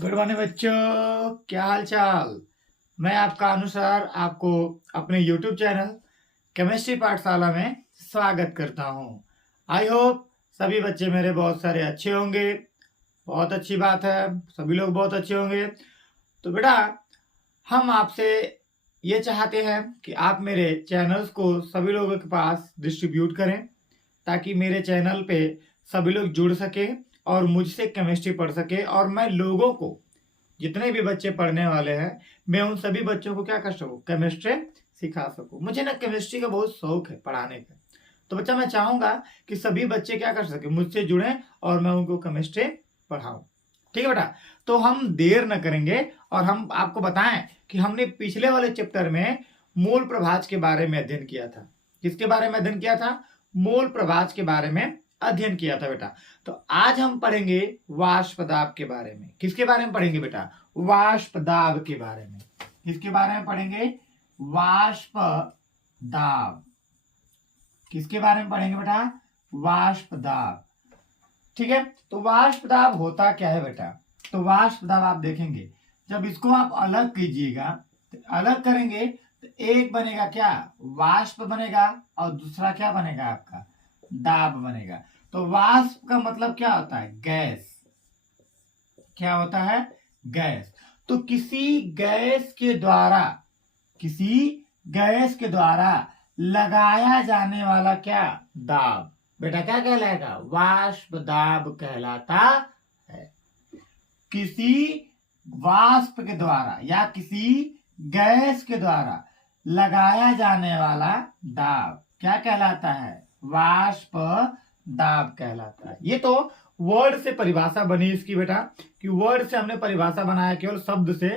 Good morning बच्चों, क्या हाल चाल। मैं आपका अनुसार आपको अपने YouTube चैनल केमिस्ट्री पाठशाला में स्वागत करता हूं। आई होप सभी बच्चे मेरे बहुत सारे अच्छे होंगे। बहुत अच्छी बात है, सभी लोग बहुत अच्छे होंगे। तो बेटा, हम आपसे ये चाहते हैं कि आप मेरे चैनल्स को सभी लोगों के पास डिस्ट्रीब्यूट करें, ताकि मेरे चैनल पे सभी लोग जुड़ सके और मुझसे केमिस्ट्री पढ़ सके, और मैं लोगों को, जितने भी बच्चे पढ़ने वाले हैं, मैं उन सभी बच्चों को क्या कर सकूं, केमिस्ट्री सिखा सकूं। मुझे ना केमिस्ट्री का बहुत शौक है पढ़ाने का। तो बच्चा, मैं चाहूंगा कि सभी बच्चे क्या कर सके, मुझसे जुड़ें और मैं उनको केमिस्ट्री पढ़ाऊं। ठीक है बेटा, तो हम देर न करेंगे और हम आपको बताएं कि हमने पिछले वाले चैप्टर में मूल प्रभाज के बारे में अध्ययन किया था। किसके बारे में अध्ययन किया था? मूल प्रभाज के बारे में अध्ययन किया था बेटा। तो आज हम पढ़ेंगे वाष्प दाब के बारे में। किसके बारे में पढ़ेंगे बेटा? वाष्प दाब के बारे में। किसके बारे में पढ़ेंगे? वाष्प दाब। किसके बारे में पढ़ेंगे बेटा? वाष्प दाब। ठीक है, तो वाष्प दाब होता क्या है बेटा? तो वाष्प दाब आप देखेंगे, जब इसको आप अलग कीजिएगा, तो अलग करेंगे तो एक बनेगा क्या? वाष्प बनेगा, और दूसरा क्या बनेगा? आपका दाब बनेगा। तो वाष्प का मतलब क्या होता है? गैस। क्या होता है? गैस। तो किसी गैस के द्वारा लगाया जाने वाला क्या? दाब। बेटा क्या कहलाएगा? वाष्प दाब कहलाता है। किसी वाष्प के द्वारा या किसी गैस के द्वारा लगाया जाने वाला दाब क्या कहलाता है? वाष्प दाब कहलाता है। ये तो वर्ड से परिभाषा बनी इसकी बेटा, कि वर्ड से हमने परिभाषा बनाया, केवल शब्द से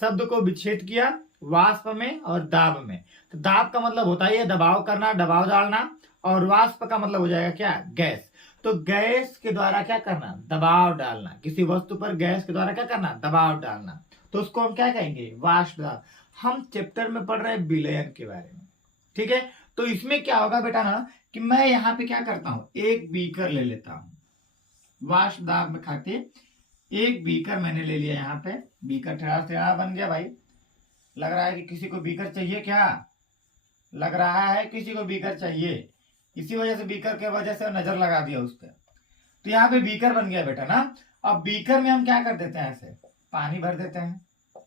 शब्द को विच्छेद किया वाष्प में और दाब में। तो दाब का मतलब होता है दबाव करना, दबाव डालना, और वाष्प का मतलब हो जाएगा क्या? गैस। तो गैस के द्वारा क्या करना? दबाव डालना। किसी वस्तु पर गैस के द्वारा क्या करना? दबाव डालना। तो उसको हम क्या कहेंगे? वाष्प दाब। हम चैप्टर में पढ़ रहे हैं विलयन के बारे में। ठीक है, तो इसमें क्या होगा बेटा ना, कि मैं यहाँ पे क्या करता हूं, एक बीकर ले लेता हूं वाष्प दाब में खातिर। एक बीकर मैंने ले लिया। यहाँ पे बीकर टेढ़ा बन गया भाई। लग रहा है कि किसी को बीकर चाहिए क्या? लग रहा है किसी को बीकर चाहिए। इसी वजह से बीकर के वजह से नजर लगा दिया उस पर। तो यहाँ पे बीकर बन गया बेटा ना। अब बीकर में हम क्या कर देते हैं? ऐसे पानी भर देते हैं,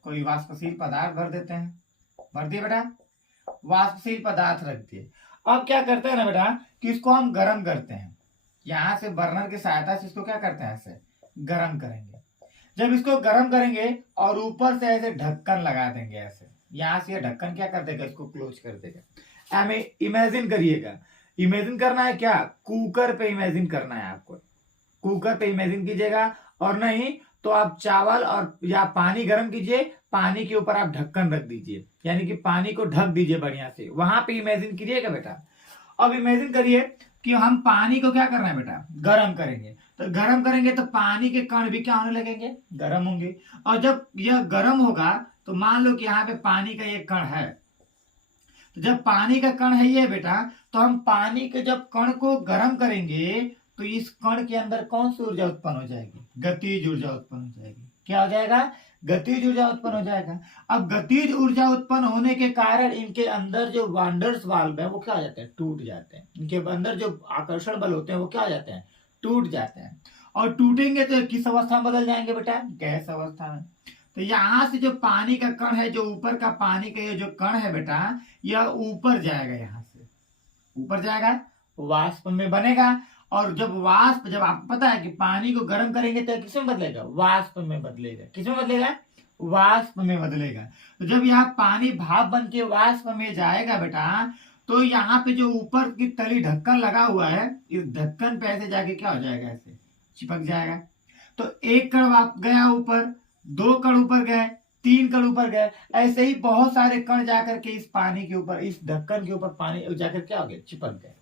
कोई वाष्पशील पदार्थ भर देते हैं। भर दिए बेटा, वाष्पशील पदार्थ रख दिए। अब क्या करते हैं ना बेटा, कि इसको हम गर्म करते हैं। यहाँ से बर्नर की सहायता से इसको क्या करते हैं? ऐसे गर्म करेंगे। जब इसको गर्म करेंगे और ऊपर से ऐसे ढक्कन लगा देंगे, ऐसे यहाँ से ढक्कन क्या कर देगा? इसको क्लोज कर देगा। हमें इमेजिन करिएगा। इमेजिन करना है क्या? कुकर पे इमेजिन करना है आपको। कुकर पे इमेजिन कीजिएगा, और नहीं तो आप चावल और या पानी गर्म कीजिए, पानी के ऊपर आप ढक्कन रख दीजिए, यानी कि पानी को ढक दीजिए बढ़िया से। वहां पे इमेजिन कीजिएगा बेटा। अब इमेजिन करिए कि हम पानी को क्या करना है बेटा? गर्म करेंगे। तो गर्म करेंगे तो पानी के कण भी क्या होने लगेंगे? गर्म होंगे। और जब यह गर्म होगा तो मान लो कि यहाँ पे पानी का एक कण है। तो जब पानी का कण है ये बेटा, तो हम पानी के जब कण को गर्म करेंगे तो इस कण के अंदर कौन सी ऊर्जा उत्पन्न हो जाएगी? गतिज ऊर्जा उत्पन्न हो जाएगी। क्या हो जाएगा? गतिज ऊर्जा उत्पन्न हो जाएगा। अब गतिज ऊर्जा उत्पन्न होने के कारण इनके अंदर जो वांडर्स वाल्व है वो क्या हो जाते हैं? टूट जाते हैं। इनके अंदर जो आकर्षण बल होते हैं वो क्या हो जाते हैं? टूट जाते हैं। और टूटेंगे तो किस अवस्था में बदल जाएंगे बेटा? गैस अवस्था में। तो यहां से जो पानी का कण है, जो ऊपर का पानी का ये जो कण है बेटा, यह ऊपर जाएगा। यहाँ से ऊपर जाएगा, वाष्प में बनेगा। और जब वाष्प, जब आपको पता है कि पानी को गर्म करेंगे तो किसमें बदलेगा? वाष्प में बदलेगा। किसमें बदलेगा? वाष्प में बदलेगा। तो जब यहाँ पानी भाप बन के वाष्प में जाएगा बेटा, तो यहाँ पे जो ऊपर की तली ढक्कन लगा हुआ है, इस ढक्कन पे ऐसे जाके क्या हो जाएगा? ऐसे चिपक जाएगा। तो एक कण गया ऊपर, दो कण ऊपर गए, तीन कण ऊपर गए, ऐसे ही बहुत सारे कण जाकर के इस पानी के ऊपर, इस ढक्कन के ऊपर पानी जाकर क्या हो गया? चिपक गए।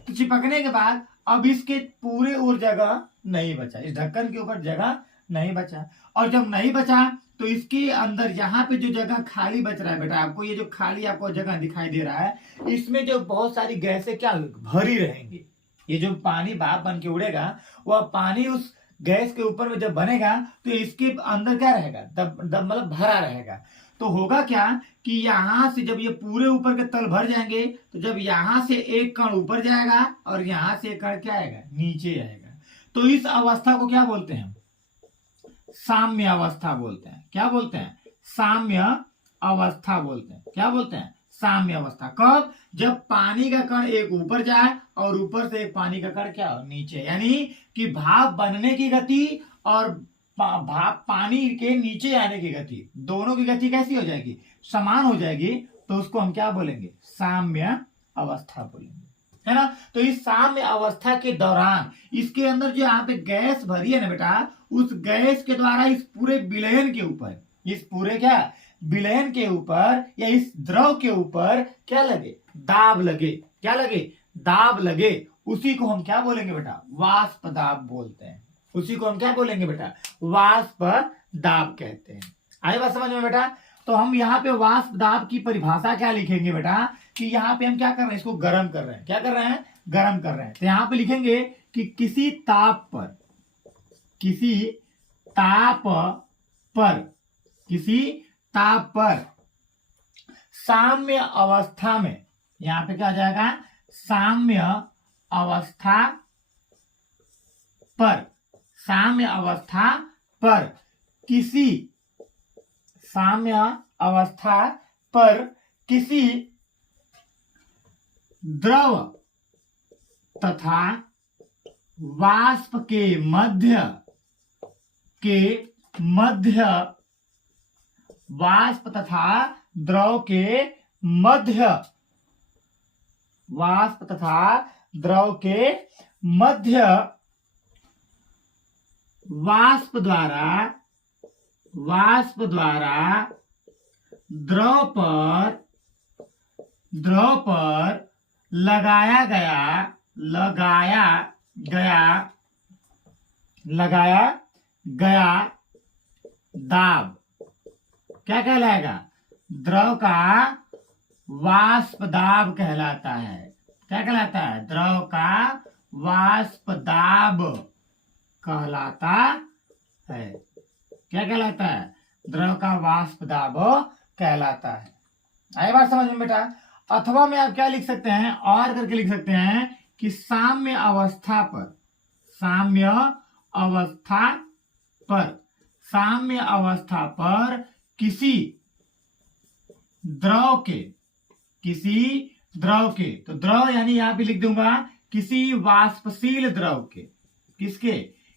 तो चिपकने के बाद अब इसके पूरे और जगह नहीं बचा, इस ढक्कन के ऊपर जगह नहीं बचा। और जब नहीं बचा तो इसके अंदर यहाँ पे जो जगह खाली बच रहा है बेटा, आपको ये जो खाली आपको जगह दिखाई दे रहा है, इसमें जो बहुत सारी गैसें क्या भरी रहेंगी। ये जो पानी भाप बन के उड़ेगा, वह पानी उस गैस के ऊपर में जब बनेगा तो इसके अंदर क्या रहेगा, दब दब मतलब भरा रहेगा। तो होगा क्या कि यहां से जब ये पूरे ऊपर के तल भर जाएंगे तो जब यहां से एक कण ऊपर जाएगा और यहां से एक कण क्या आएगा, नीचे आएगा। तो इस अवस्था को क्या बोलते हैं, साम्य अवस्था बोलते हैं। क्या बोलते हैं, साम्य अवस्था बोलते हैं। क्या बोलते हैं, साम्य अवस्था। कब, जब पानी का कण एक ऊपर जाए और ऊपर से एक पानी का कण क्या हो, नीचे। यानी कि भाप बनने की गति और भाप पानी के नीचे आने की गति, दोनों की गति कैसी हो जाएगी, समान हो जाएगी। तो उसको हम क्या बोलेंगे, साम्य अवस्था बोलेंगे, है ना। तो इस साम्य अवस्था के दौरान इसके अंदर जो यहाँ पे गैस भरी है ना बेटा, उस गैस के द्वारा इस पूरे विलयन के ऊपर, इस पूरे क्या विलयन के ऊपर या इस द्रव के ऊपर क्या लगे, दाब लगे। क्या लगे, दाब लगे। उसी को हम क्या बोलेंगे बेटा, वाष्प दाब बोलते हैं। उसी को हम क्या बोलेंगे बेटा, वाष्प दाब कहते हैं। आई बात समझ में बेटा। तो हम यहाँ पे वाष्प दाब की परिभाषा क्या लिखेंगे बेटा, कि यहाँ पे हम क्या कर रहे हैं, इसको गर्म कर रहे हैं। क्या कर रहे हैं, गर्म कर रहे हैं। तो यहाँ पे लिखेंगे कि किसी ताप पर, किसी ताप पर, किसी ताप पर साम्य अवस्था में, यहां पे क्या आ जाएगा, साम्य अवस्था पर, साम्य अवस्था पर किसी, साम्य अवस्था पर किसी द्रव तथा वाष्प के मध्य वाष्प तथा द्रव के मध्य, वाष्प तथा द्रव के मध्य वाष्प द्वारा द्रव पर लगाया गया दाब क्या कहलाएगा, द्रव का वाष्प दाब कहलाता है। क्या कहलाता है, द्रव का वाष्प दाब कहलाता है। क्या कहलाता है, द्रव का वाष्प दाब कहलाता है। आई बात समझ में बेटा। अथवा में आप क्या लिख सकते हैं, और करके लिख सकते हैं कि साम्य अवस्था पर, साम्य अवस्था पर, साम्य अवस्था पर किसी द्रव के, तो द्रव यानी यहां पे लिख दूंगा किसी वाष्पशील द्रव के, किसके,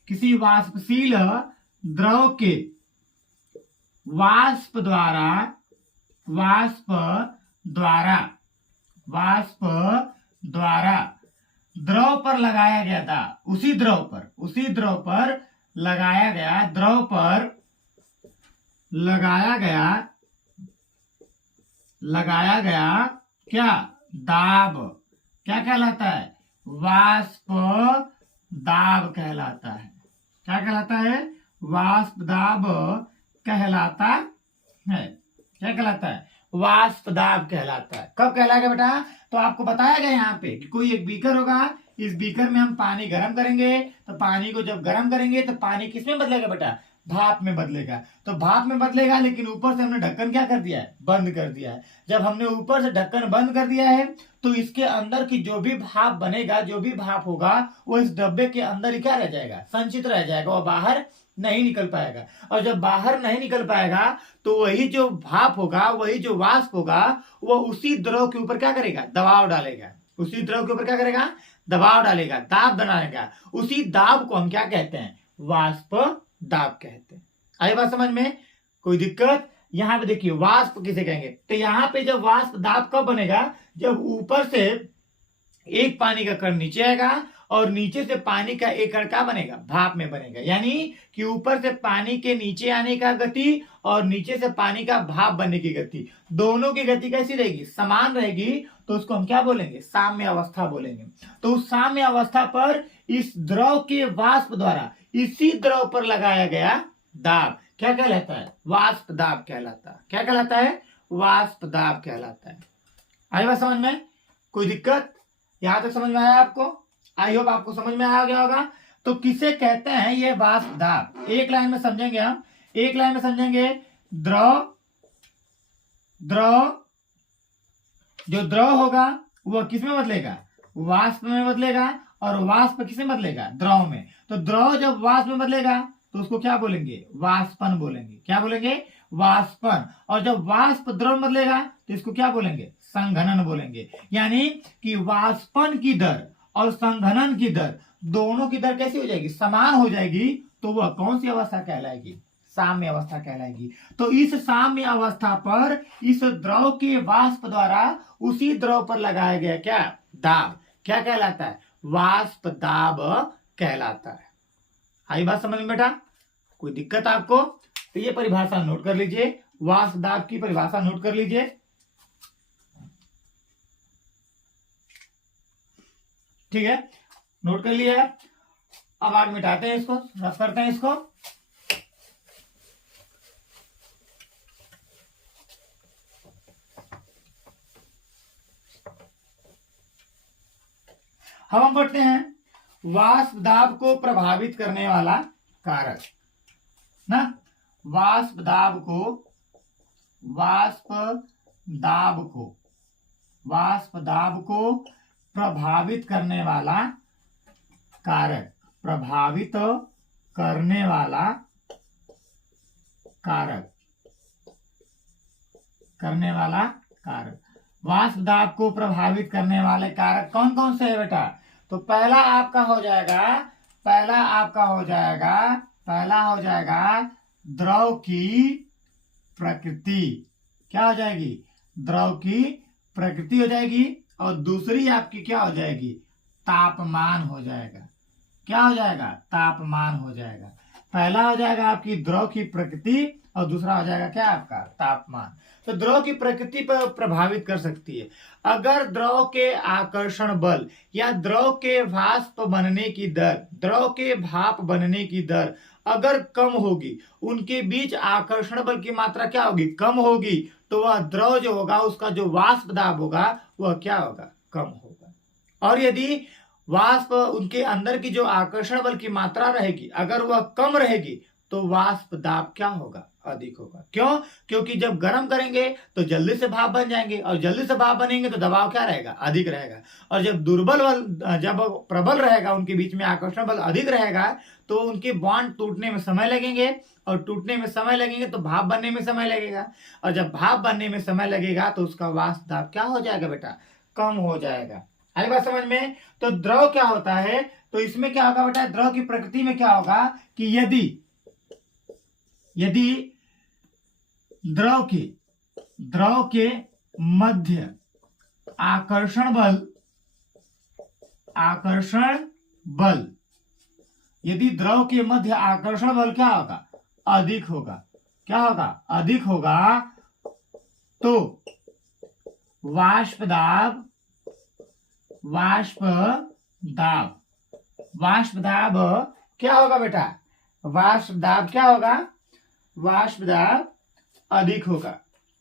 किसी वाष्पशील द्रव के वाष्प द्वारा द्रव पर लगाया गया था, उसी द्रव पर लगाया गया, द्रव पर लगाया गया क्या, दाब क्या कहलाता है, वाष्प दाब कहलाता है। क्या कहलाता है, वाष्प दाब कहलाता है। क्या कहलाता है, वाष्प दाब कहलाता है। कब कहलाएगा बेटा, तो आपको बताया गया यहाँ पे कि कोई एक बीकर होगा, इस बीकर में हम पानी गर्म करेंगे, तो पानी को जब गर्म करेंगे तो पानी किसमें बदलेगा बेटा, भाप में बदलेगा। तो भाप में बदलेगा, लेकिन ऊपर से हमने ढक्कन क्या कर दिया है, बंद कर दिया है। जब हमने ऊपर से ढक्कन बंद कर दिया है तो इसके अंदर की जो भी भाप बनेगा, जो भी भाप होगा, वो इस डब्बे के अंदर ही क्या रह जाएगा, संचित रह जाएगा, वो बाहर नहीं निकल पाएगा। और जब बाहर नहीं निकल पाएगा तो वही जो भाप होगा, वही जो वाष्प होगा, वो उसी द्रव के ऊपर क्या करेगा, दबाव डालेगा। उसी द्रव के ऊपर क्या करेगा, दबाव डालेगा, दाब बनाएगा। उसी दाब को हम क्या कहते हैं, वाष्प दाब कहते हैं। आई बात समझ में, कोई दिक्कत। यहाँ पे देखिए वाष्प किसे कहेंगे, तो यहाँ पे जब वाष्प दाब कब बनेगा, जब ऊपर से एक पानी का कण नीचे आएगा और नीचे से पानी का एक कण क्या बनेगा, भाप में बनेगा। यानी कि ऊपर से पानी के नीचे आने का गति और नीचे से पानी का भाप बनने की गति, दोनों की गति कैसी रहेगी, समान रहेगी। तो उसको हम क्या बोलेंगे, साम्य अवस्था बोलेंगे। तो उस साम्य अवस्था पर इस द्रव के वाष्प द्वारा इसी द्रव पर लगाया गया दाब क्या कहलाता है, वाष्प दाब कहलाता है। क्या कहलाता है, वाष्प दाब कहलाता है। आई बात समझ में, कोई दिक्कत, यहां तक समझ में आया आपको, आई होप आपको समझ में आ गया होगा। तो किसे कहते हैं ये वाष्प दाब? एक लाइन में समझेंगे हम, एक लाइन में समझेंगे। द्रव, जो द्रव होगा वह किस में बदलेगा? वाष्प में बदलेगा। और वाष्प किस में बदलेगा? द्रव में। तो द्रव जब वाष्प में बदलेगा तो उसको क्या बोलेंगे? वाष्पन बोलेंगे। क्या बोलेंगे? वाष्पन। और जब वाष्प द्रव में बदलेगा तो इसको क्या बोलेंगे? संघनन बोलेंगे। यानी कि वाष्पन की दर और संघनन की दर, दोनों की दर कैसी हो जाएगी? समान हो जाएगी। तो वह कौन सी अवस्था कहलाएगी? साम्य अवस्था कहलाएगी। तो इस साम्य अवस्था पर इस द्रव के वाष्प द्वारा उसी द्रव पर लगाया गया क्या? दाब। क्या कहलाता है? वाष्प दाब कहलाता है। आई बात समझ में बेटा? कोई दिक्कत आपको? तो ये परिभाषा नोट कर लीजिए, वाष्प दाब की परिभाषा नोट कर लीजिए। ठीक है, नोट कर लिया है। अब आगे मिटाते हैं इसको, रफ करते हैं इसको। हम पढ़ते हैं वाष्प दाब को प्रभावित करने वाला कारक ना। वाष्प दाब को प्रभावित करने वाला कारक, प्रभावित करने वाला कारक, वाष्प दाब को प्रभावित करने वाले कारक कौन कौन से है बेटा? तो पहला आपका हो जाएगा द्रव की प्रकृति। क्या हो जाएगी? द्रव की प्रकृति हो जाएगी। और दूसरी आपकी क्या हो जाएगी? तापमान हो जाएगा। क्या हो जाएगा? तापमान हो जाएगा। पहला हो जाएगा आपकी द्रव की प्रकृति और दूसरा हो जाएगा क्या आपका? तापमान। तो द्रव की प्रकृति पर प्रभावित कर सकती है। अगर द्रव के आकर्षण बल या द्रव के वाष्प बनने की दर, द्रव के भाप बनने की दर अगर कम होगी, उनके बीच आकर्षण बल की मात्रा क्या होगी? कम होगी। तो वह द्रव जो होगा उसका जो वाष्प दाब होगा वह क्या होगा? कम होगा। और यदि वाष्प, उनके अंदर की जो आकर्षण बल की मात्रा रहेगी अगर वह कम रहेगी तो वाष्प दाब क्या होगा? अधिक होगा। क्यों? क्योंकि जब गर्म करेंगे तो जल्दी से भाप बन जाएंगे और जल्दी से भाप बनेंगे तो दबाव क्या रहेगा? अधिक रहेगा। और जब जब प्रबल रहेगा, उनके बीच में आकर्षण बल अधिक रहेगा तो उनके बॉन्ड टूटने में समय लगेंगे और टूटने में समय लगेंगे तो भाप बनने में समय लगेगा। और जब भाप बनने में समय लगेगा तो उसका वाष्प दाब क्या हो जाएगा बेटा? कम हो जाएगा। आई बात समझ में? तो द्रव क्या होता है? तो इसमें क्या होगा बेटा? द्रव की प्रकृति में क्या होगा कि यदि द्रव के मध्य आकर्षण बल, यदि द्रव के मध्य आकर्षण बल क्या होगा? अधिक होगा। क्या होगा? अधिक होगा। तो वाष्प दाब क्या होगा बेटा? वाष्प दाब क्या होगा? वाष्प दाब अधिक होगा।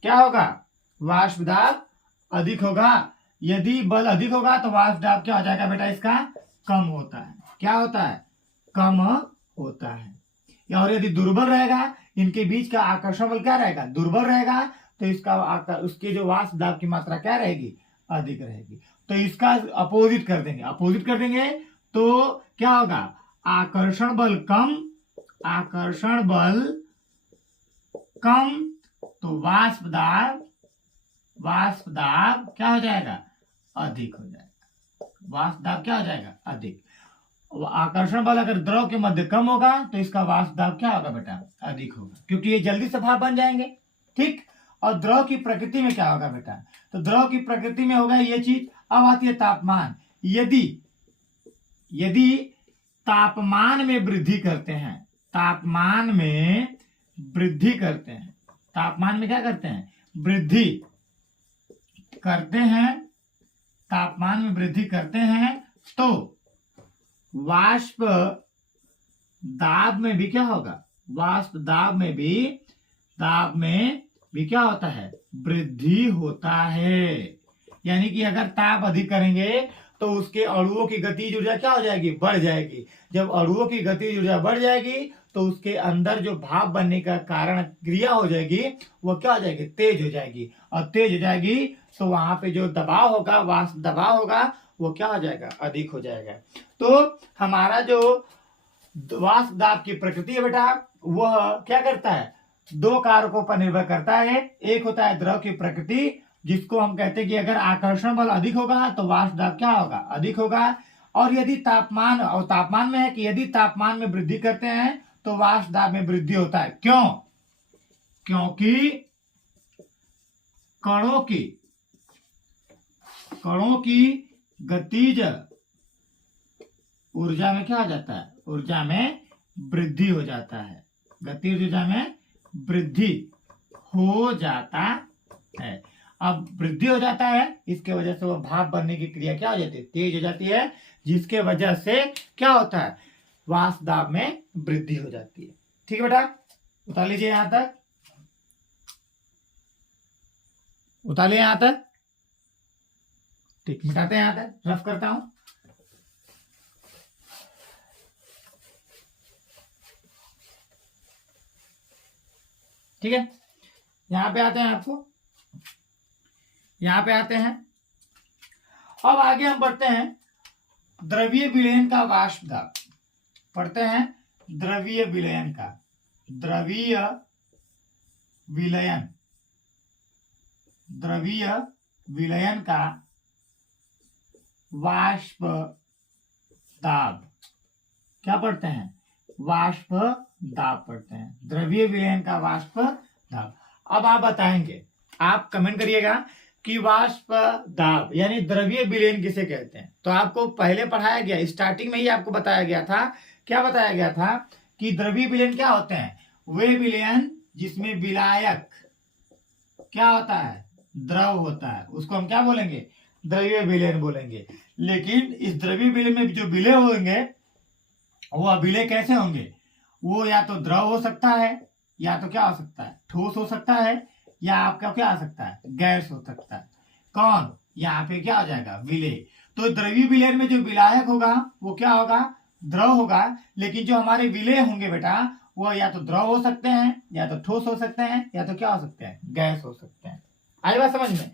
क्या होगा? वाष्प दाब अधिक होगा। यदि बल अधिक होगा तो वाष्प दाब क्या हो जाएगा बेटा? इसका कम होता है। क्या होता है? कम होता है। और यदि दुर्बल रहेगा, इनके बीच का आकर्षण बल क्या रहेगा? दुर्बल रहेगा। तो इसका उसकी जो वाष्प दाब की मात्रा क्या रहेगी? अधिक रहेगी। तो इसका अपोजिट कर देंगे तो क्या होगा? आकर्षण बल कम तो वाष्प दाब क्या हो जाएगा? अधिक हो जाएगा। वाष्प दाब क्या हो जाएगा? अधिक। आकर्षण बल अगर द्रव के मध्य कम होगा तो इसका वाष्प दाब क्या होगा बेटा? अधिक होगा, क्योंकि ये जल्दी से भाप बन जाएंगे। ठीक। और द्रव की प्रकृति में क्या होगा बेटा? तो द्रव की प्रकृति में होगा ये चीज। अब आती है तापमान। यदि तापमान में वृद्धि करते हैं, तापमान में क्या करते हैं? वृद्धि करते हैं तो वाष्प दाब में भी क्या होगा? वाष्प दाब में भी क्या होता है? वृद्धि होता है। यानी कि अगर ताप अधिक करेंगे तो उसके अणुओं की गतिज ऊर्जा क्या हो जाएगी, बढ़ जाएगी। जब अणुओं की गतिज ऊर्जा बढ़ जाएगी तो उसके अंदर जो भाप बनने का कारण क्रिया हो जाएगी वो क्या हो जाएगी, तेज हो जाएगी। और तेज हो जाएगी तो वहां पे जो दबाव होगा, वाष्प दबाव होगा, वो क्या हो जाएगा, अधिक हो जाएगा। तो हमारा जो वाष्प दाब की प्रकृति है बेटा, वह क्या करता है, दो कारकों पर निर्भर करता है। एक होता है द्रव की प्रकृति, जिसको हम कहते हैं कि अगर आकर्षण बल अधिक होगा तो वाष्प दाब क्या होगा, अधिक होगा। और यदि तापमान, और तापमान में है कि यदि तापमान में वृद्धि करते हैं तो वाष्प दाब में वृद्धि होता है। क्यों? क्योंकि कणों की गतिज ऊर्जा में क्या हो जाता है, ऊर्जा में वृद्धि हो जाता है, गतिज ऊर्जा में वृद्धि हो जाता है। अब वृद्धि हो जाता है, इसके वजह से वो भाप बनने की क्रिया क्या हो जाती है, तेज हो जाती है, जिसके वजह से क्या होता है, वाष्प दाब में वृद्धि हो जाती है। ठीक है बेटा, उतार लीजिए यहां तक, उतारिए यहां तक। ठीक, मिटाते हैं यहां तक, रफ करता हूं। ठीक है, यहां पे आते हैं, आपको यहां पे आते हैं। अब आगे हम बढ़ते हैं द्रवीय विलयन का वाष्प दाब, पढ़ते हैं द्रवीय विलयन का, द्रवीय विलयन, द्रवीय विलयन का वाष्प दाब, क्या पढ़ते हैं, वाष्प दाब पढ़ते हैं, द्रवीय विलयन का वाष्प दाब। अब आप बताएंगे, आप कमेंट करिएगा कि वाष्प दाब यानी द्रवीय विलयन किसे कहते हैं। तो आपको पहले पढ़ाया गया, स्टार्टिंग में ही आपको बताया गया था, क्या बताया गया था कि द्रवीय विलयन क्या होते हैं, वे विलयन जिसमें विलायक क्या होता है, द्रव होता है, उसको हम क्या बोलेंगे, द्रवीय विलयन बोलेंगे। लेकिन इस द्रवीय विलयन में जो विलय होंगे वो विलय कैसे होंगे, वो या तो द्रव हो सकता है, या तो क्या हो सकता है, ठोस हो सकता है, या आपका क्या हो सकता है, गैस हो सकता है। कौन, यहाँ पे क्या हो जाएगा, विलय। तो द्रवीय विलयन में जो विलायक होगा वो क्या होगा, द्रव होगा। लेकिन जो हमारे विलय होंगे बेटा, वो या तो द्रव हो सकते हैं, या तो ठोस हो सकते हैं, या तो क्या हो सकते हैं, गैस हो सकते हैं। आई बात समझ में?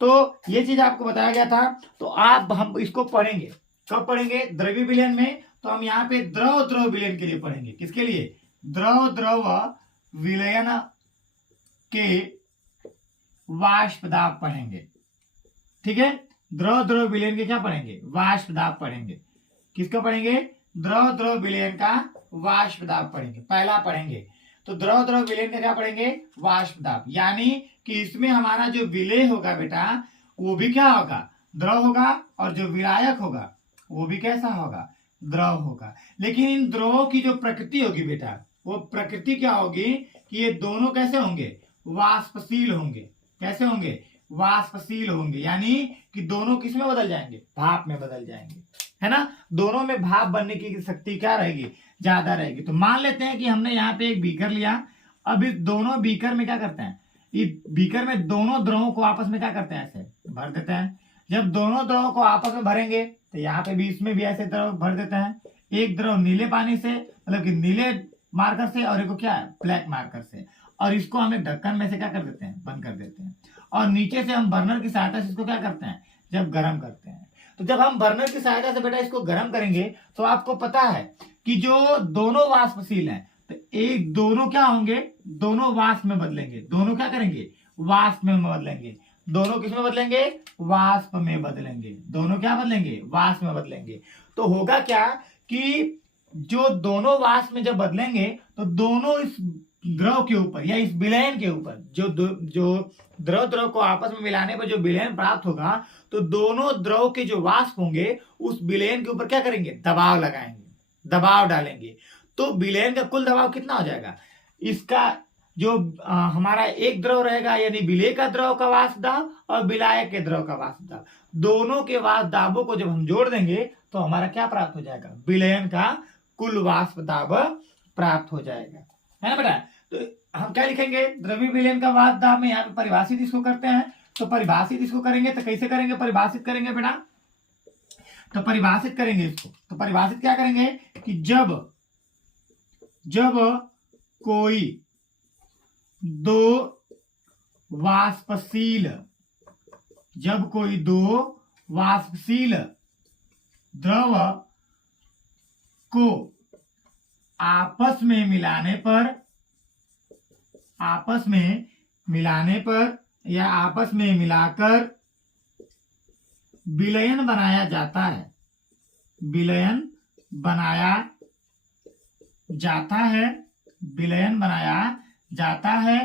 तो ये चीज आपको बताया गया था। तो आप हम इसको पढ़ेंगे, कब पढ़ेंगे, द्रव्य विलयन में। तो हम यहाँ पे द्रव द्रव विलयन के लिए पढ़ेंगे, किसके लिए, द्रव द्रव विलयन के वाष्प दाब पढ़ेंगे। ठीक है, द्रव द्रव विलयन के क्या पढ़ेंगे, वाष्प दाब पढ़ेंगे। किसको पढ़ेंगे, द्रव द्रव विलयन का वाष्प दाब पढ़ेंगे, पहला पढ़ेंगे। तो द्रव द्रव विलयन का क्या पढ़ेंगे, वाष्प दाब। यानी कि इसमें हमारा जो विलय होगा बेटा, वो भी क्या होगा, द्रव होगा, और जो विलायक होगा वो भी कैसा होगा, द्रव होगा। लेकिन इन द्रवों की जो प्रकृति होगी बेटा, वो प्रकृति क्या होगी कि ये दोनों कैसे होंगे, वाष्पशील होंगे। कैसे होंगे, वाष्पशील होंगे। यानी कि दोनों किस में बदल जाएंगे, भाप में बदल जाएंगे, है ना। दोनों में भाप बनने की शक्ति क्या रहेगी, ज्यादा रहेगी। तो मान लेते हैं कि हमने यहाँ पे एक बीकर लिया। अब इस दोनों बीकर में क्या करते हैं, इस बीकर में दोनों द्रवों को आपस में क्या करते हैं, ऐसे भर देते हैं। जब दोनों द्रवों को आपस में भरेंगे तो यहाँ पे भी, इसमें भी ऐसे द्रव भर देते हैं। एक द्रव नीले पानी से, मतलब कि नीले मार्कर से, और एक को क्या है, ब्लैक मार्कर से। और इसको हम एक ढक्कन में से क्या कर देते हैं, बंद कर देते हैं। और नीचे से हम बर्नर की सहायता से इसको क्या करते हैं, जब गर्म करते हैं। तो जब हम बर्नर की सहायता से बेटा इसको गर्म करेंगे तो आपको पता है कि जो दोनों वाष्पशील हैं, तो एक दोनों क्या होंगे, दोनों वाष्प में बदलेंगे। दोनों क्या करेंगे, वाष्प में बदलेंगे। दोनों किस में बदलेंगे, वाष्प में बदलेंगे। दोनों क्या बदलेंगे, वाष्प में बदलेंगे। तो होगा क्या कि जो दोनों वाष्प में जब बदलेंगे तो दोनों इस द्रव के ऊपर या इस विलयन के ऊपर, जो द्रव द्रव को आपस में मिलाने पर जो विलयन प्राप्त होगा, तो दोनों द्रव के जो वाष्प होंगे उस विलयन के ऊपर क्या करेंगे, दबाव लगाएंगे, दबाव डालेंगे। तो विलयन का कुल दबाव कितना हो जाएगा, इसका जो हमारा एक द्रव रहेगा, यानी विलय का द्रव का वाष्प दाब और विलायक के द्रव का वाष्प दाब, दोनों के वाष्प दाबों को जब हम जोड़ देंगे तो हमारा क्या प्राप्त हो जाएगा, विलयन का कुल वाष्प दाब प्राप्त हो जाएगा, है ना बेटा। तो हम क्या लिखेंगे, द्रव्य विलयन का वाष्प दाब में यहाँ पे परिभाषित इसको करते हैं। तो परिभाषित इसको करेंगे तो कैसे करेंगे, परिभाषित करेंगे बेटा, तो परिभाषित करेंगे इसको। तो परिभाषित क्या करेंगे कि जब कोई दो वाष्पशील द्रव को आपस में मिलाने पर या आपस में मिलाकर विलयन बनाया जाता है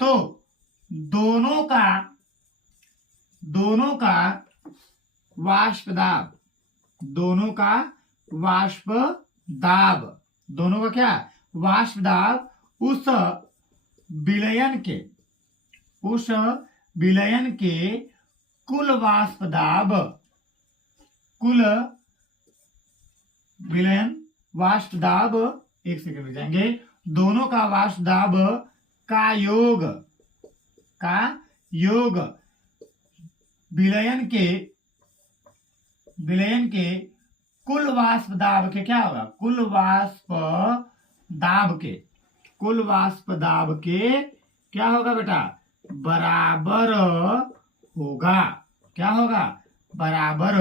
तो दोनों का वाष्प दाब उस विलयन के कुल वाष्प दाब एक सेकंड रुक जाएंगे, दोनों का वाष्प दाब का योग विलयन के कुल वाष्प दाब के क्या होगा, कुल वाष्प दाब के क्या होगा बेटा, बराबर होगा। क्या होगा, बराबर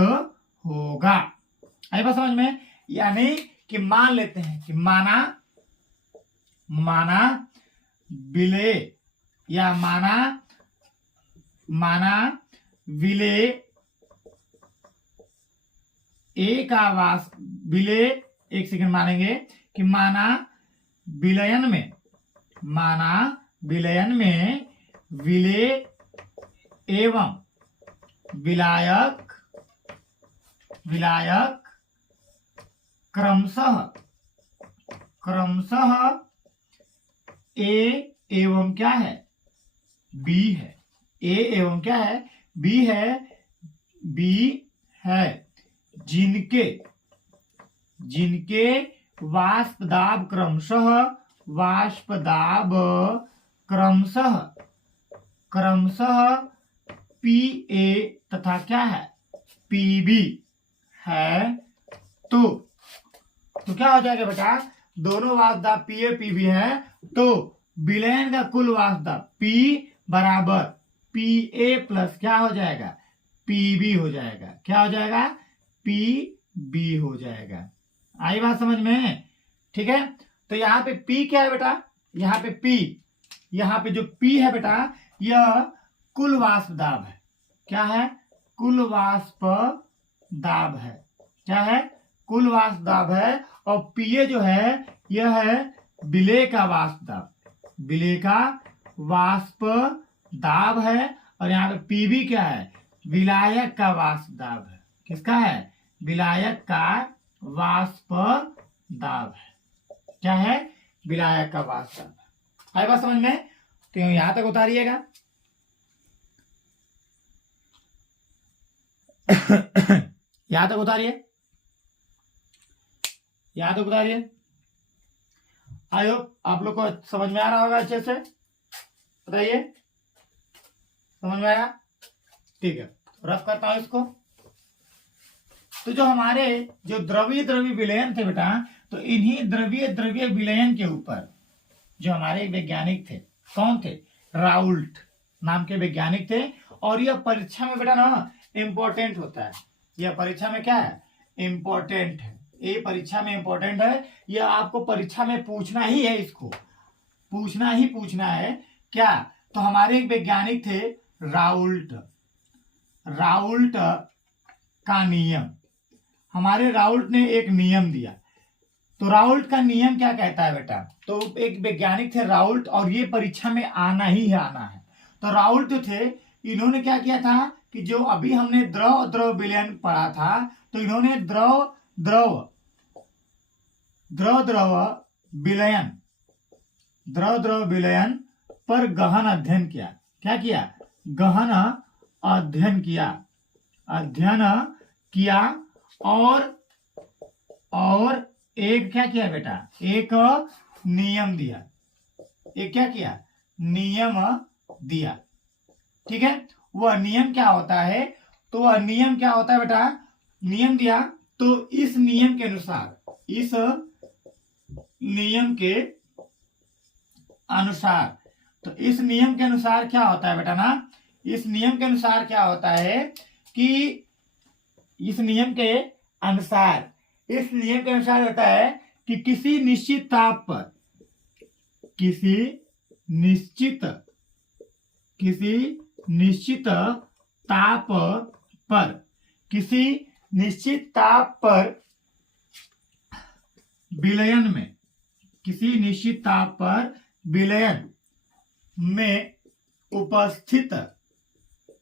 होगा। आई बात समझ में। यानी कि मान लेते हैं कि माना विलय या माना विलय एक सेकंड मानेंगे कि माना विलयन में विलय एवं विलायक क्रमशः ए एवं क्या है, बी है। ए एवं क्या है, बी है जिनके वाष्प दाब क्रमशः पी तथा क्या है, पीबी है। तो क्या हो जाएगा बेटा, दोनों वाष्प दाब पी ए पीबी है तो विलयन का कुल वाष्प दाब पी बराबर पी ए प्लस क्या हो जाएगा, पीबी हो जाएगा। क्या हो जाएगा, पीबी हो जाएगा। आई बात समझ में। ठीक है, तो यहाँ पे पी क्या है बेटा, यहाँ पे जो पी है बेटा यह कुल वाष्प दाब है। क्या है, कुल वाष्प दाब है। क्या है, कुल वाष्प दाब है। और पीए जो है यह है विलय का वाष्प दाब है। और यहाँ पे पीबी क्या है, विलायक का वाष्प दाब है। किसका है, विलायक का वाष्प दाब है। क्या है, विलायक का वाष्प दाब। आई बात समझ में। तो यहां तक उतारिएगा। यहां तक उतारिए, आई होप आप लोग को समझ में आ रहा होगा अच्छे से। बताइए, समझ में आया। ठीक है, रफ करता हूं इसको। तो जो हमारे जो द्रव्य विलयन थे बेटा, तो इन्हीं द्रव्य विलयन के ऊपर जो हमारे वैज्ञानिक थे, कौन थे, राउल्ट नाम के वैज्ञानिक थे। और यह परीक्षा में बेटा ना इंपॉर्टेंट होता है। यह परीक्षा में क्या है, इंपॉर्टेंट है। ये परीक्षा में इंपॉर्टेंट है। यह आपको परीक्षा में पूछना ही है, इसको पूछना है। क्या, तो हमारे एक वैज्ञानिक थे राउल्ट का नियम। हमारे राउल्ट ने एक नियम दिया। तो राउल्ट का नियम क्या कहता है बेटा, तो एक वैज्ञानिक थे राउल्ट, और ये परीक्षा में आना ही आना है। तो राउल्ट जो थे, इन्होंने क्या किया था कि जो अभी हमने द्रव विलयन पढ़ा था, तो इन्होंने द्रव विलयन पर गहन अध्ययन किया। क्या किया, गहन अध्ययन किया। और एक क्या किया बेटा, एक नियम दिया। एक क्या किया, नियम दिया। ठीक है, वह नियम क्या होता है, तो वह नियम क्या होता है बेटा, नियम दिया, तो इस नियम के अनुसार, इस नियम के अनुसार, तो इस नियम के अनुसार क्या होता है बेटा ना, इस नियम के अनुसार क्या होता है कि इस नियम के अनुसार, इस नियम के अनुसार होता है कि किसी निश्चित ताप पर, किसी निश्चित ताप पर, किसी निश्चित ताप पर विलयन में, किसी निश्चित ताप पर विलयन में उपस्थित,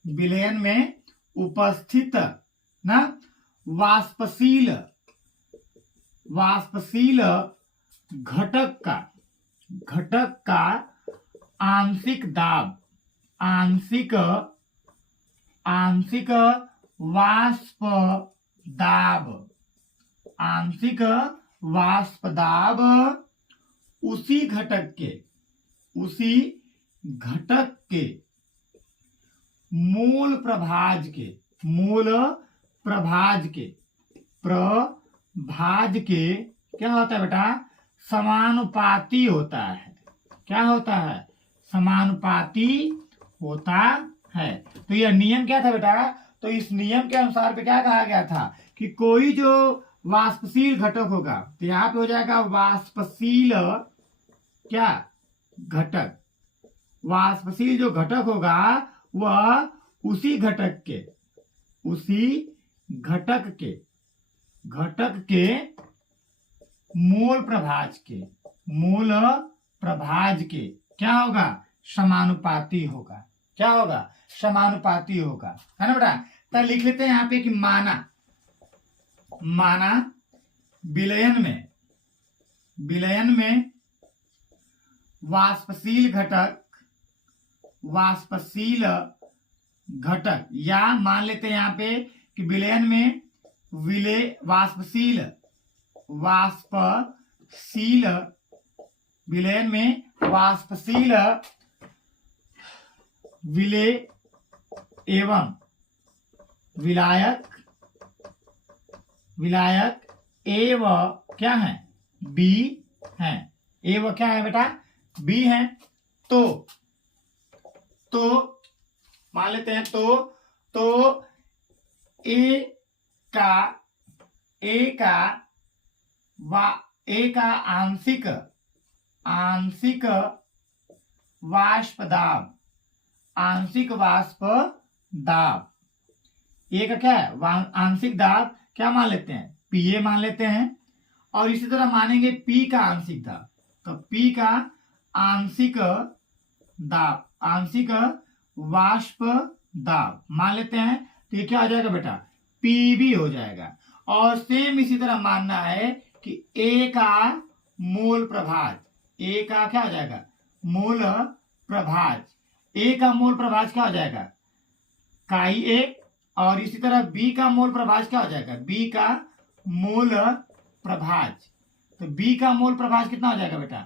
विलयन में उपस्थित ना वाष्पशील घटक का आंशिक दाब, आंशिक वाष्प दाब उसी घटक के मूल प्रभाज के क्या होता है बेटा, समानुपाती होता है। क्या होता है, समानुपाती होता है। तो यह नियम क्या था बेटा, तो इस नियम के अनुसार पे क्या कहा गया था कि कोई जो वाष्पशील घटक होगा, तो यहाँ पे हो जाएगा वाष्पशील क्या घटक, वाष्पशील जो घटक होगा वह उसी घटक के मूल प्रभाज के क्या होगा, समानुपाती होगा। क्या होगा, समानुपाती होगा, है ना बेटा। तो लिख लेते हैं यहाँ पे कि माना विलयन में वाष्पशील घटक, या मान लेते हैं यहाँ पे कि विलयन में विलयन में वाष्पशील विलेय एवं विलायक एवं क्या है, बी है, एवं क्या है बेटा, बी है। तो मान लेते हैं तो ए का आंशिक वाष्प दाब, ए का क्या है, आंशिक दाब क्या मान लेते हैं, पीए मान लेते हैं। और इसी तरह मानेंगे पी का आंशिक दाब, तो पी का आंशिक दाब, आंशिक वाष्प दाब मान लेते हैं। तो ये क्या हो जाएगा बेटा, पीबी हो जाएगा। और सेम इसी तरह मानना है कि ए का मूल प्रभाज, ए का क्या हो जाएगा, मूल प्रभाज, ए का मूल प्रभाज क्या हो जाएगा, काई ए। और इसी तरह बी का मूल प्रभाज क्या हो जाएगा, बी का मूल प्रभाज, तो बी का मूल प्रभाज कितना हो जाएगा बेटा,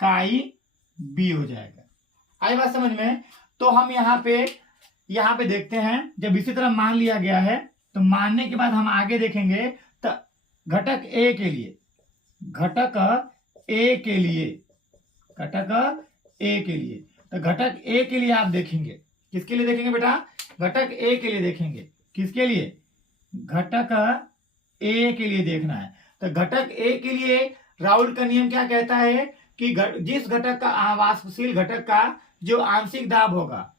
काई बी हो जाएगा। आई बात समझ में। तो हम यहाँ पे देखते हैं, जब इसी तरह मान लिया गया है तो मानने के बाद हम आगे देखेंगे। तो घटक ए के लिए, तो घटक ए के लिए आप देखेंगे, किसके लिए देखेंगे बेटा, घटक ए के लिए देखेंगे। किसके लिए, घटक ए के लिए देखना है। तो घटक ए के लिए राउल का नियम क्या कहता है कि जिस घटक का, वाष्पशील घटक का जो आंशिक दाब होगा,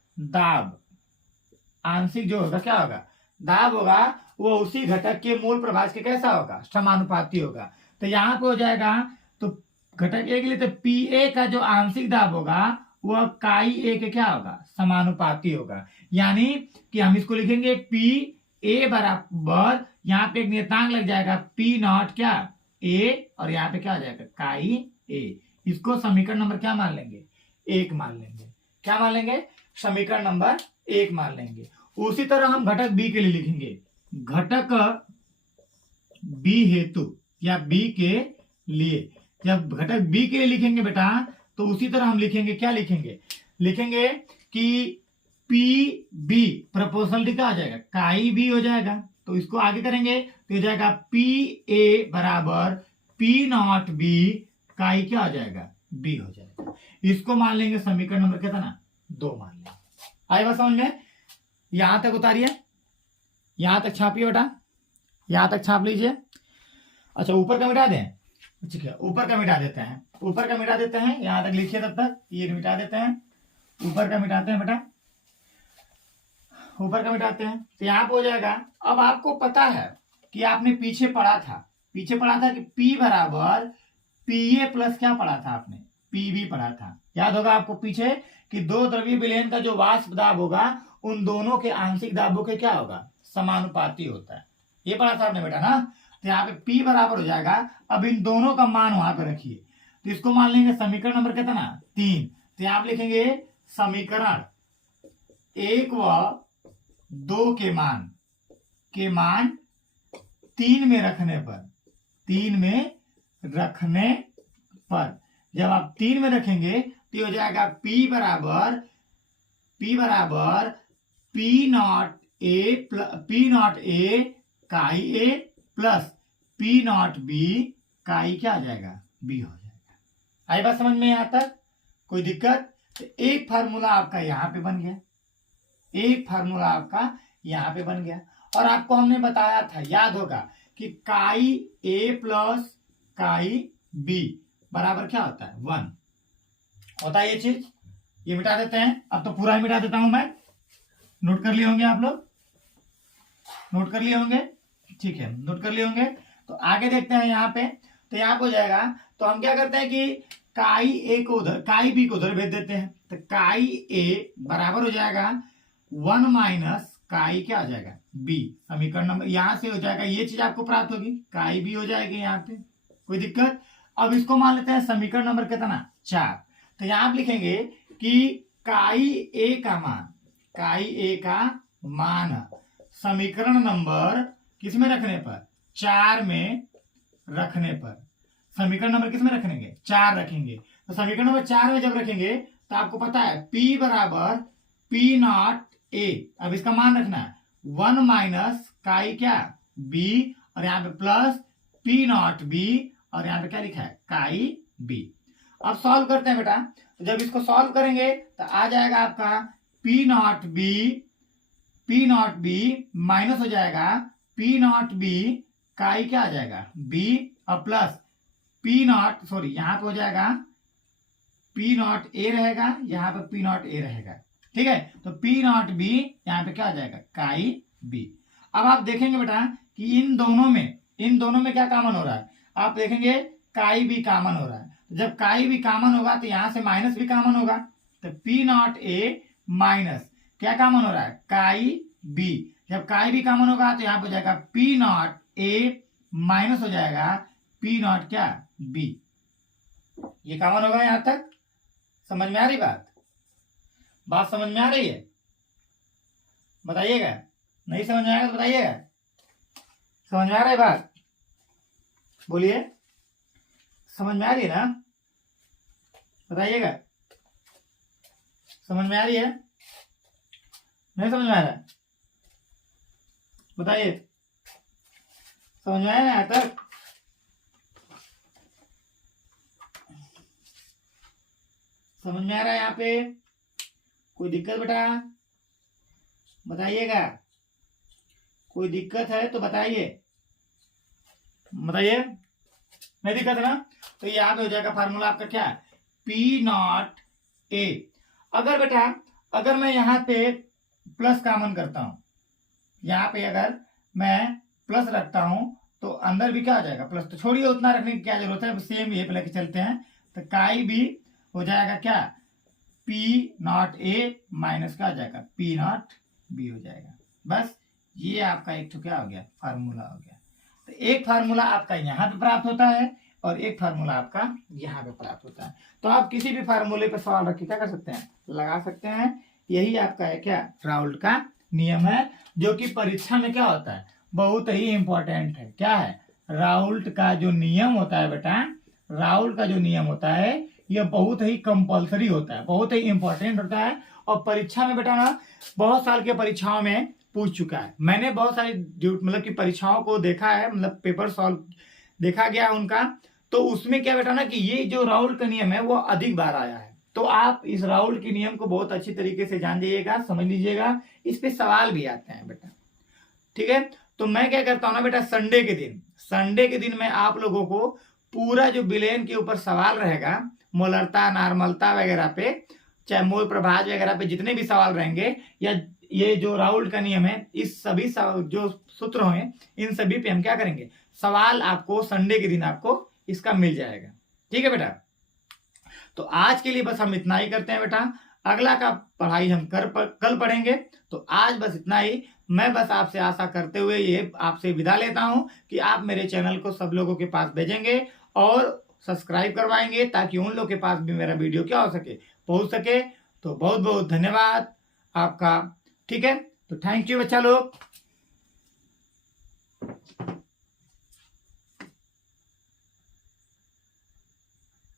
आंशिक जो होगा क्या होगा, दाब होगा, वो उसी घटक के मूल प्रभाज के कैसा होगा, समानुपाती होगा। तो यहाँ पे हो जाएगा, तो घटक ए के लिए तो पी ए का जो आंशिक दाब होगा वह काई ए के क्या होगा, समानुपाती होगा। यानी कि हम इसको लिखेंगे पी ए बराबर, यहाँ पे एक नियतांक लग जाएगा पी नॉट क्या ए, और यहाँ पे क्या हो जाएगा, काई ए। इसको समीकरण नंबर क्या मान लेंगे, 1 मान लेंगे। क्या मान लेंगे, समीकरण नंबर 1 मान लेंगे। उसी तरह हम घटक बी के लिए लिखेंगे, घटक बी हेतु या बी के लिए, जब घटक बी के लिए लिखेंगे बेटा, तो उसी तरह हम लिखेंगे, क्या लिखेंगे कि पी बी प्रोपोर्शनलिटी क्या हो जाएगा, काई बी हो जाएगा। तो इसको आगे करेंगे तो हो जाएगा पी ए बराबर पी नॉट बी का ही क्या हो जाएगा, बी हो जाएगा। इसको मान लेंगे समीकरण नंबर कितना, 2 मान लेंगे। आए बात समझ में? यहां तक उतारिए, यहां तक छापिए बेटा, यहां तक छाप लीजिए। अच्छा ऊपर का मिटा दें, ठीक है ऊपर का मिटा देते हैं, ऊपर का मिटा देते हैं, यहां तक लिखिए तब तक, ये मिटा देते हैं, ऊपर का मिटाते हैं बेटा, ऊपर का मिटाते हैं तो यहाँ पे हो जाएगा। अब आपको पता है कि आपने पीछे पढ़ा था कि P बराबर पी ए प्लस क्या पढ़ा था आपने, पी बी पढ़ा था, याद होगा आपको पीछे कि दो द्रवीय विलयन का जो वाष्प दाब होगा उन दोनों के आंशिक दाबों के क्या होगा, समानुपाती होता है, ये पढ़ा था आपने बेटा ना। तो यहाँ पे P बराबर हो जाएगा, अब इन दोनों का मान वहां पे रखिए, तो इसको मान लेंगे समीकरण नंबर कितना, 3। तो यहाँ पे लिखेंगे समीकरण 1 व 2 के मान 3 में रखने पर जब आप 3 में रखेंगे तो हो जाएगा P बराबर पी नॉट ए काई ए प्लस पी नॉट बी काई क्या आ जाएगा, बी हो जाएगा। आई बात समझ में यहां तक, कोई दिक्कत? तो एक फार्मूला आपका यहां पे बन गया, एक फार्मूला आपका यहां पे बन गया। और आपको हमने बताया था, याद होगा कि काई ए प्लस काई बी बराबर क्या होता है, 1 होता है ये चीज। ये मिटा देते हैं, अब तो पूरा ही मिटा देता हूं मैं, नोट कर लिए होंगे आप लोग, नोट कर लिए होंगे, ठीक है नोट कर लिए होंगे। तो आगे देखते हैं यहाँ पे, तो यहाँ पे हो जाएगा, तो हम क्या करते हैं कि काई ए को उधर, काई बी को उधर भेज देते हैं, तो काई ए बराबर हो जाएगा 1 माइनस काई क्या हो जाएगा, बी। समीकरण नंबर यहां से हो जाएगा, ये चीज आपको प्राप्त होगी, काई बी हो जाएगी यहाँ पे, कोई दिक्कत? अब इसको मान लेते हैं समीकरण नंबर कितना, 4। तो यहां आप लिखेंगे कि काई ए का मान समीकरण नंबर किस में रखने पर, 4 में रखने पर, समीकरण नंबर किस में रखेंगे, 4 रखेंगे। तो समीकरण नंबर 4 में जब रखेंगे तो आपको पता है P बराबर पी नॉट ए, अब इसका मान रखना है 1 माइनस काई क्या, बी, और यहाँ पे प्लस पी नॉट बी, और यहाँ पे क्या लिखा है, काई बी। अब सॉल्व करते हैं बेटा, तो जब इसको सॉल्व करेंगे तो आ जाएगा आपका पी नॉट बी माइनस हो जाएगा पी नॉट बी काई क्या आ जाएगा, बी, और प्लस पी नॉट, सॉरी यहाँ पे हो जाएगा पी नॉट ए रहेगा, यहाँ पे पी नॉट ए रहेगा, ठीक है। तो पी नॉट बी यहाँ पे क्या आ जाएगा, काई बी। अब आप देखेंगे बेटा कि इन दोनों में क्या कॉमन हो रहा है, आप देखेंगे काई बी कॉमन हो रहा है। जब काई बी कॉमन होगा तो यहां से माइनस भी कॉमन होगा, तो पी नॉट ए माइनस क्या कॉमन हो रहा है, काई बी। जब काई बी कॉमन होगा तो यहाँ पे हो जाएगा पी नॉट ए माइनस हो जाएगा पी नॉट क्या, बी। ये कॉमन होगा यहां तक, समझ में आ रही बात समझ में आ रही है, बताइएगा, नहीं समझ में आएगा तो बताइएगा, समझ में आ रहा है बात, बोलिए समझ में आ रही है ना, बताइएगा समझ में आ रही है, नहीं समझ में आ रहा है, बताइए समझ में आया ना यहाँ तक, समझ में आ रहा है यहाँ पे, कोई दिक्कत बेटा बताइएगा, कोई दिक्कत है तो बताइए, नहीं दिक्कत है ना। तो यहाँ पे हो जाएगा फार्मूला आपका क्या, पी नॉट ए। अगर बेटा अगर मैं यहाँ पे प्लस कॉमन करता हूं, यहाँ पे अगर मैं प्लस रखता हूं तो अंदर भी क्या आ जाएगा, प्लस। तो छोड़िए उतना रखने की क्या जरूरत है, सेम ये पे लेके चलते हैं। तो काई बी हो जाएगा क्या, पी नॉट ए माइनस का आ जाएगा पी नॉट बी हो जाएगा। बस ये आपका एक तो क्या हो गया, फार्मूला हो गया। तो एक फार्मूला आपका यहाँ पे प्राप्त होता है और एक फार्मूला आपका यहाँ पे प्राप्त होता है। तो आप किसी भी फार्मूले पे सवाल रख के क्या कर सकते हैं, लगा सकते हैं। यही आपका है क्या, राउल्ट का नियम है, जो कि परीक्षा में क्या होता है, बहुत ही इंपॉर्टेंट है। क्या है, राउल्ट का जो नियम होता है बेटा, राउल्ट का जो नियम होता है यह बहुत ही कंपलसरी होता है, बहुत ही इंपॉर्टेंट होता है। और परीक्षा में बेटा ना, बहुत साल के परीक्षाओं में पूछ चुका है। मैंने बहुत सारी मतलब कि परीक्षाओं को देखा है, मतलब पेपर सॉल्व देखा गया है उनका, तो उसमें क्या बेटा ना कि ये जो राउल का नियम है वो अधिक बार आया है। तो आप इस राउल के नियम को बहुत अच्छी तरीके से जान लीजिएगा, समझ लीजिएगा, इस पे सवाल भी आते हैं बेटा, ठीक है। तो मैं क्या करता हूं ना बेटा, संडे के दिन मैं आप लोगों को पूरा जो विलेन के ऊपर सवाल रहेगा, मोलरता नॉर्मलता वगैरह पे, चाहे मूल प्रभाज वगैरह पे जितने भी सवाल रहेंगे, या ये जो राउल का नियम है, इस सभी जो सूत्र हैं इन सभी पे हम क्या करेंगे, सवाल आपको संडे के दिन आपको इसका मिल जाएगा, ठीक है बेटा। तो आज के लिए बस हम इतना ही करते हैं बेटा, अगला का पढ़ाई हम कल पढ़ेंगे। तो आज बस इतना ही। मैं बस आपसे आशा करते हुए ये आपसे विदा लेता हूं कि आप मेरे चैनल को सब लोगों के पास भेजेंगे और सब्सक्राइब करवाएंगे, ताकि उन लोगों के पास भी मेरा वीडियो क्या हो सके, पहुंच सके। तो बहुत बहुत धन्यवाद आपका, ठीक है। तो थैंक यू बच्चा लोग।